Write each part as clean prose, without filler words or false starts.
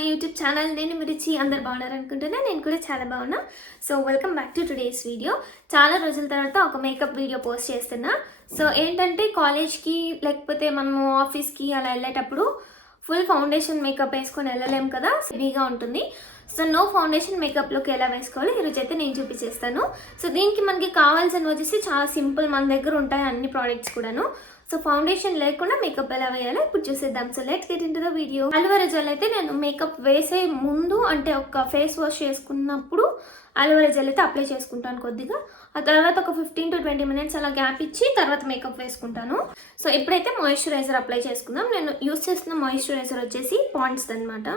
My YouTube channel. నేను మిరిచి అందరు బాగున్నారు అనుకుంటున్నా. నేను కూడా చాలా బాగున్నా. So welcome back to today's video. చాలా రోజుల తర్వాత ఒక మేకప్ వీడియో పోస్ట్ చేస్తున్నా. సో ఏంటంటే కాలేజ్కి లేకపోతే మనము ఆఫీస్కి అలా వెళ్ళేటప్పుడు ఫుల్ ఫౌండేషన్ మేకప్ వేసుకొని వెళ్ళలేము కదా, హెవీగా ఉంటుంది. సో నో ఫౌండేషన్ మేకప్లోకి ఎలా వేసుకోవాలి ఈరోజు అయితే నేను చూపించేస్తాను. సో దీనికి మనకి కావాల్సినవి వచ్చేసి చాలా సింపుల్, మన దగ్గర ఉంటాయి అన్ని ప్రోడక్ట్స్ కూడాను. సో ఫౌండేషన్ లేకుండా మేకప్ ఎలా వేయాలో ఇప్పుడు చూసేద్దాం. So let's get into the video. Aloe vera gel అయితే నేను మేకప్ వేసే ముందు, అంటే ఒక ఫేస్ వాష్ చేసుకున్నప్పుడు అలోవెరా జెల్ అయితే అప్లై చేసుకుంటాను కొద్దిగా. ఆ తర్వాత ఒక 15 to 20 minutes అలా గ్యాప్ ఇచ్చి తర్వాత మేకప్ వేసుకుంటాను. సో ఇప్పుడైతే మాయిశ్చరైజర్ అప్లై చేసుకుందాం. నేను యూస్ చేస్తున్న మాయిశ్చరైజర్ వచ్చేసి పాండ్స్ అనమాట.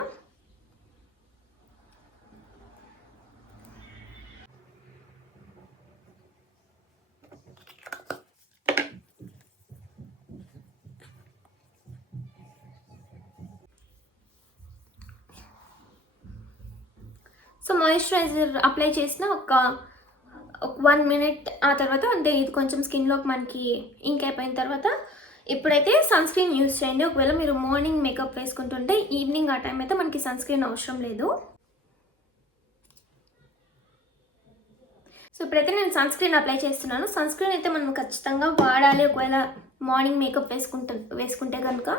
సో మాయిశ్చరైజర్ అప్లై చేసిన ఒక 1 minute ఆ తర్వాత, అంటే ఇది కొంచెం స్కిన్లోకి మనకి ఇంక్ అయిపోయిన తర్వాత ఇప్పుడైతే సన్ స్క్రీన్ యూస్ చేయండి. ఒకవేళ మీరు మార్నింగ్ మేకప్ వేసుకుంటుంటే ఈవినింగ్ ఆ టైం అయితే మనకి సన్ స్క్రీన్ అవసరం లేదు. సో ఇప్పుడైతే నేను సన్ స్క్రీన్ అప్లై చేస్తున్నాను. సన్ స్క్రీన్ అయితే మనం ఖచ్చితంగా వాడాలి ఒకవేళ మార్నింగ్ మేకప్ వేసుకుంటే కనుక.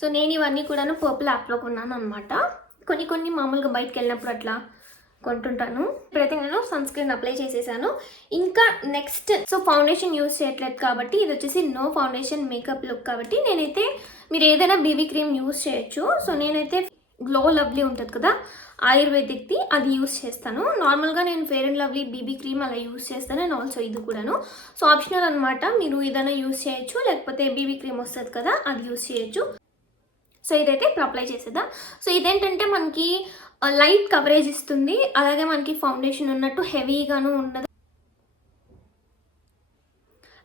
సో నేను ఇవన్నీ కూడాను పర్పుల్ యాప్లో కొన్నాను అనమాట. కొన్ని మామూలుగా బయటకు వెళ్ళినప్పుడు అట్లా కొంటుంటాను. ఇప్పుడైతే నేను సన్ స్క్రీన్ అప్లై చేసేసాను. ఇంకా నెక్స్ట్, సో ఫౌండేషన్ యూస్ చేయట్లేదు కాబట్టి ఇది వచ్చేసి నో ఫౌండేషన్ మేకప్ లుక్ కాబట్టి నేనైతే, మీరు ఏదైనా బీబీ క్రీమ్ యూస్ చేయొచ్చు. సో నేనైతే గ్లో లవ్లీ ఉంటుంది కదా, ఆయుర్వేదిక్ది, అది యూస్ చేస్తాను. నార్మల్గా నేను fair and lovely BB cream అలా యూస్ చేస్తాను. అండ్ ఆల్సో ఇది కూడాను. సో ఆప్షనల్ అనమాట, మీరు ఏదైనా యూస్ చేయొచ్చు, లేకపోతే బీబీ క్రీమ్ వస్తుంది కదా అది యూస్ చేయొచ్చు. సో ఇదైతే ఇప్పుడు అప్లై చేసేద్దాం. సో ఇదేంటంటే మనకి లైట్ కవరేజ్ ఇస్తుంది, అలాగే మనకి ఫౌండేషన్ ఉన్నట్టు హెవీగాను ఉండదు.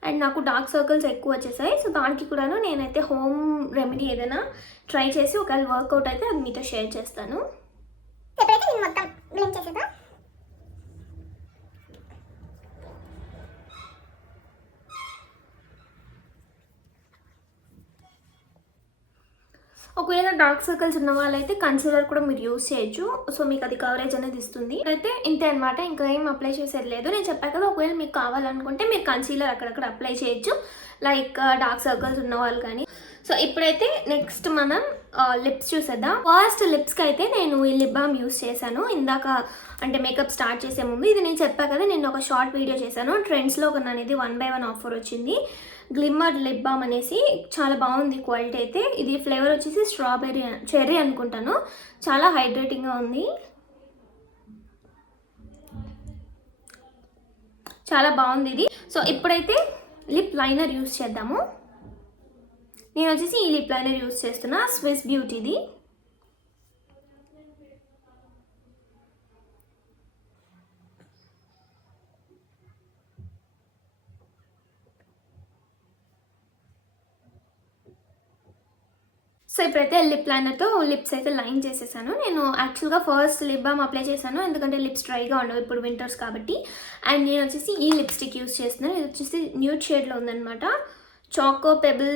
అండ్ నాకు డార్క్ సర్కిల్స్ ఎక్కువ వచ్చేసాయి. సో దానికి కూడాను నేనైతే హోమ్ రెమెడీ ఏదైనా ట్రై చేసి ఒకవేళ వర్కౌట్ అయితే అది మీతో షేర్ చేస్తాను. ఒకవేళ డార్క్ సర్కిల్స్ ఉన్న వాళ్ళైతే కన్సీలర్ కూడా మీరు యూస్ చేయొచ్చు. సో మీకు అది కవరేజ్ అనేది ఇస్తుంది. అయితే ఇంతే అనమాట, ఇంకా ఏం అప్లై చేసేది లేదు. నేను చెప్పాను కదా, ఒకవేళ మీకు కావాలనుకుంటే మీరు కన్సీలర్ అక్కడక్కడ అప్లై చేయొచ్చు, లైక్ డార్క్ సర్కిల్స్ ఉన్న వాళ్ళు కానీ. సో ఇప్పుడైతే నెక్స్ట్ మనం లిప్స్ చూసేద్దాం. ఫస్ట్ లిప్స్కి అయితే నేను ఈ లిప్ బామ్ యూస్ చేశాను ఇందాక, అంటే మేకప్ స్టార్ట్ చేసే ముందు. ఇది నేను చెప్పాను కదా, నేను ఒక షార్ట్ వీడియో చేశాను, ట్రెండ్స్లో కొన్నాను. ఇది 1/1 ఆఫర్ వచ్చింది. గ్లిమ్మర్ లిప్ బామ్ అనేసి, చాలా బాగుంది క్వాలిటీ అయితే. ఇది ఫ్లేవర్ వచ్చేసి స్ట్రాబెర్రీ, చెర్రీ అనుకుంటాను. చాలా హైడ్రేటింగ్గా ఉంది, చాలా బాగుంది ఇది. సో ఇప్పుడైతే లిప్ లైనర్ యూస్ చేద్దాము. నేను వచ్చేసి ఈ లిప్ లైనర్ యూస్ చేస్తున్నా, స్విస్ బ్యూటీది. సో ఇప్పుడైతే లిప్ లైనర్తో లిప్స్ అయితే లైన్ చేసేసాను. నేను యాక్చువల్గా ఫస్ట్ లిప్ బామ్ అప్లై చేశాను, ఎందుకంటే లిప్స్ డ్రైగా ఉండవు ఇప్పుడు వింటర్స్ కాబట్టి. అండ్ నేను వచ్చేసి ఈ లిప్స్టిక్ యూస్ చేస్తున్నాను. ఇది వచ్చేసి న్యూడ్ షేడ్లో ఉందన్నమాట. చాకో పెబుల్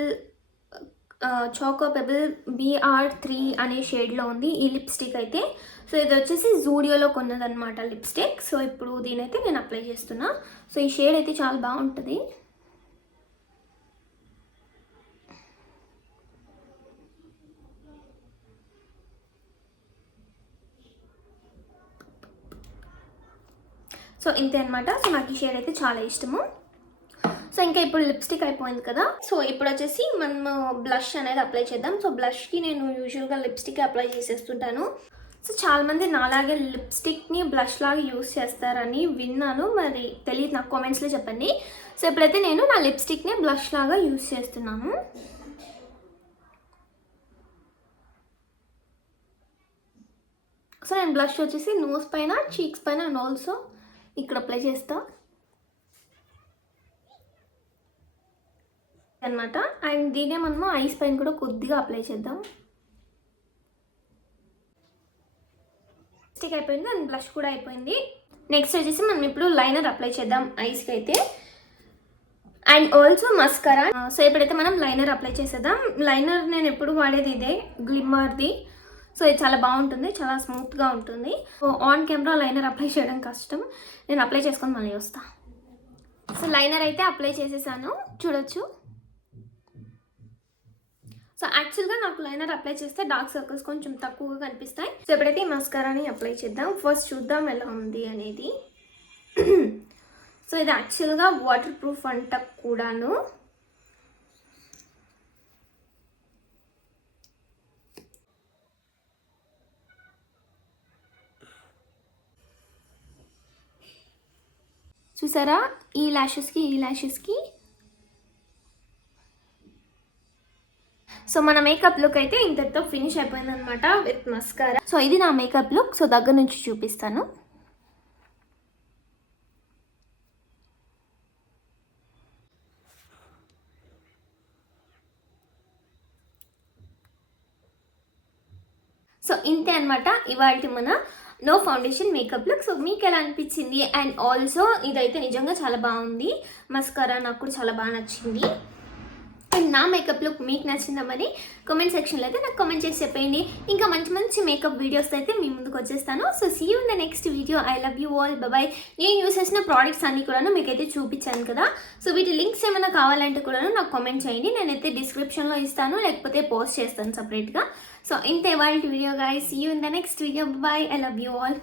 BR3 అనే షేడ్లో ఉంది ఈ లిప్స్టిక్ అయితే. సో ఇది వచ్చేసి జూడియోలో కొన్నదన్నమాట లిప్స్టిక్. సో ఇప్పుడు దీనైతే నేను అప్లై చేస్తున్నా. సో ఈ షేడ్ అయితే చాలా బాగుంటుంది. సో ఇంతే అనమాట. సో నాకు ఈ షేడ్ అయితే చాలా ఇష్టము. సో ఇంకా ఇప్పుడు లిప్స్టిక్ అయిపోయింది కదా. సో ఇప్పుడు వచ్చేసి మనము బ్లష్ అనేది అప్లై చేద్దాం. సో బ్లష్కి నేను యూజువల్గా లిప్స్టిక్ అప్లై చేసేస్తుంటాను. సో చాలామంది నాలాగే లిప్స్టిక్ని బ్లష్ లాగా యూస్ చేస్తారని విన్నాను, మరి తెలియదు, నాకు కామెంట్స్లో చెప్పండి. సో ఇప్పుడైతే నేను నా లిప్స్టిక్ని బ్లష్ లాగా యూస్ చేస్తున్నాను. సో నేను బ్లష్ వచ్చేసి నోస్ పైన, చీక్స్ పైన, అండ్ ఆల్సో ఇక్కడ అప్లై చేస్తా అనమాట. అండ్ దీనే మనము ఐస్ పైన కూడా కొద్దిగా అప్లై చేద్దాం. లిప్స్టిక్ అయిపోయింది అండ్ బ్లష్ కూడా అయిపోయింది. నెక్స్ట్ వచ్చేసి మనం ఇప్పుడు లైనర్ అప్లై చేద్దాం ఐస్కి అయితే. And also mascara. సో ఇప్పుడైతే మనం లైనర్ అప్లై చేసేద్దాం. లైనర్ నేను ఎప్పుడు వాడేది ఇదే గ్లిమ్మర్ది. సో ఇది చాలా బాగుంటుంది, చాలా స్మూత్గా ఉంటుంది. So on camera liner apply చేయడం కష్టం, నేను అప్లై చేసుకొని మళ్ళీ వస్తా. సో లైనర్ అయితే అప్లై చేసేసాను, చూడొచ్చు. సో యాక్చువల్గా నాకు లైనర్ అప్లై చేస్తే డార్క్ సర్కిల్స్ కొంచెం తక్కువగా కనిపిస్తాయి. సో ఇప్పుడైతే ఈ మస్కారాని అప్లై చేద్దాం. ఫస్ట్ చూద్దాం ఎలా ఉంది అనేది. సో ఇది యాక్చువల్గా వాటర్ ప్రూఫ్ అంట కూడాను. చూసారా, ఈ ల్యాషెస్కి సో మన మేకప్ లుక్ అయితే ఇంతటితో ఫినిష్ అయిపోయిందనమాట విత్ మస్కారా. సో ఇది నా మేకప్ లుక్. సో దగ్గర నుంచి చూపిస్తాను. సో ఇంతే అనమాట ఇవాళ మన no foundation makeup look. So మీకు ఎలా అనిపించింది? అండ్ ఆల్సో ఇదైతే నిజంగా చాలా బాగుంది. మస్కారా నాకు కూడా చాలా బాగా నచ్చింది. అండ్ నా మేకప్ లుక్ మీకు నచ్చిందా మరి కామెంట్ సెక్షన్లో అయితే నాకు కామెంట్ చేసి చెప్పండి. ఇంకా మంచి మంచి మేకప్ వీడియోస్ అయితే మీ ముందుకు వచ్చేస్తాను. So see you in the next video. I love you all, bye. నేను యూస్ చేసిన ప్రోడక్ట్స్ అన్నీ కూడా మీకైతే చూపించాను కదా. సో వీటి లింక్స్ ఏమైనా కావాలంటే కూడా నాకు కామెంట్ చేయండి. నేనైతే డిస్క్రిప్షన్లో ఇస్తాను, లేకపోతే పోస్ట్ చేస్తాను సపరేట్గా. సో ఇంతే వాళ్ళ video guys. See you in the next video. Bye. I love you all.